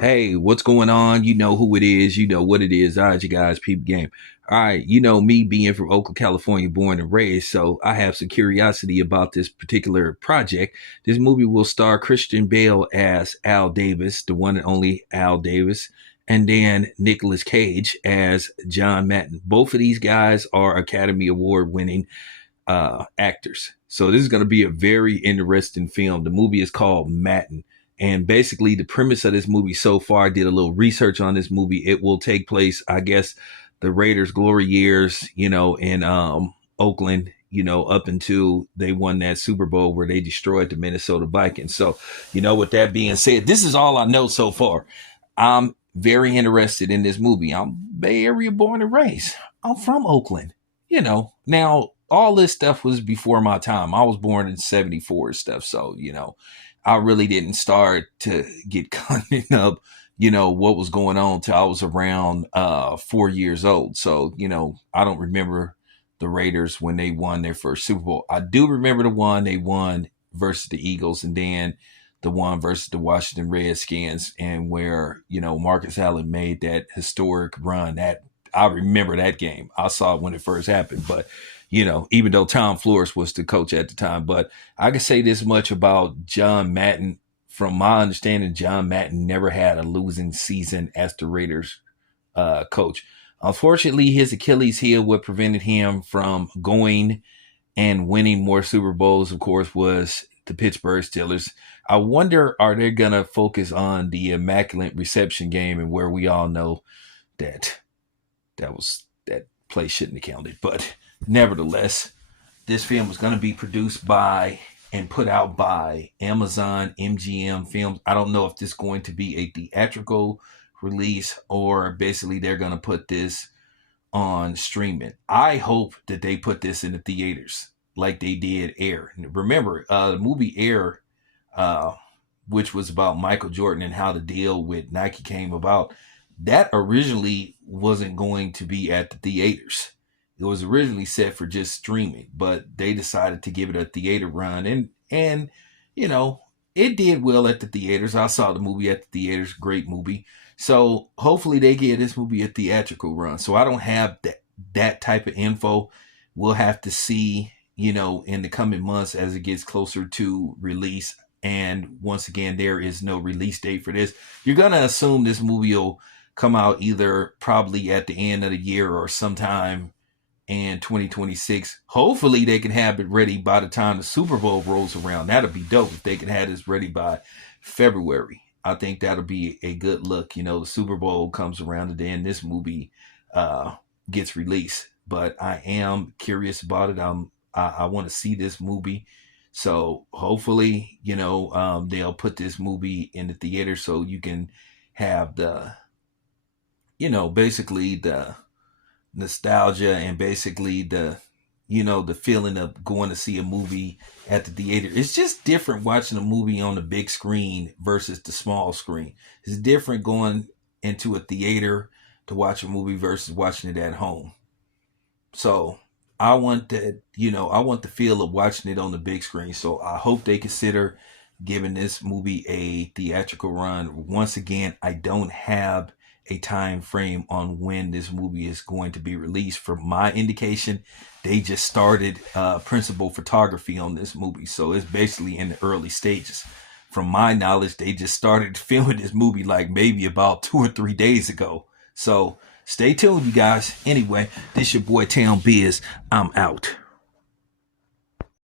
Hey, what's going on? You know who it is. You know what it is. All right, you guys, peep game. All right, you know me being from Oakland, California, born and raised, so I have some curiosity about this particular project. This movie will star Christian Bale as Al Davis, the one and only Al Davis, and then Nicolas Cage as John Madden. Both of these guys are Academy Award winning actors. So this is going to be a very interesting film. The movie is called Madden. And basically, the premise of this movie so far, I did a little research on this movie. It will take place, I guess, the Raiders' glory years, in Oakland, up until they won that Super Bowl where they destroyed the Minnesota Vikings. So, with that being said, this is all I know so far. I'm very interested in this movie. I'm Bay Area born and raised. I'm from Oakland. Now all this stuff was before my time. I was born in '74 and stuff. So, I really didn't start to get caught up, what was going on till I was around 4 years old. So, I don't remember the Raiders when they won their first Super Bowl. I do remember the one they won versus the Eagles, and then the one versus the Washington Redskins, and where, Marcus Allen made that historic run. That I remember that game. I saw it when it first happened. But, even though Tom Flores was the coach at the time, but I can say this much about John Madden. From my understanding, John Madden never had a losing season as the Raiders coach. Unfortunately, his Achilles heel, what prevented him from going and winning more Super Bowls, of course, was the Pittsburgh Steelers. I wonder, are they going to focus on the immaculate reception game, and where we all know that that play shouldn't have counted. But nevertheless, this film was going to be produced by and put out by Amazon MGM Films. I don't know if this is going to be a theatrical release, or basically they're going to put this on streaming. I hope that they put this in the theaters like they did Air. Remember, the movie Air, uh, which was about Michael Jordan and how the deal with Nike came about, that originally wasn't going to be at the theaters. It was originally set for just streaming, but they decided to give it a theater run, and you know it did well at the theaters. I saw the movie at the theaters, great movie. So hopefully they give this movie a theatrical run. So I don't have that type of info. We'll have to see, in the coming months as it gets closer to release. And once again, there is no release date for this. You're gonna assume this movie will come out either probably at the end of the year or sometime in 2026. Hopefully they can have it ready by the time the Super Bowl rolls around. That'll be dope if they can have this ready by February. I think that'll be a good look. The Super Bowl comes around and then this movie gets released. But I am curious about it. I want to see this movie. So hopefully, they'll put this movie in the theater so you can have basically the nostalgia, and basically the feeling of going to see a movie at the theater. It's just different watching a movie on the big screen versus the small screen. It's different going into a theater to watch a movie versus watching it at home. So I want that, I want the feel of watching it on the big screen. So I hope they consider giving this movie a theatrical run. Once again, I don't have a time frame on when this movie is going to be released. From my indication, they just started principal photography on this movie, so it's basically in the early stages. From my knowledge, they just started filming this movie like maybe about 2 or 3 days ago. So stay tuned, you guys. Anyway, this your boy Town Biz. I'm out.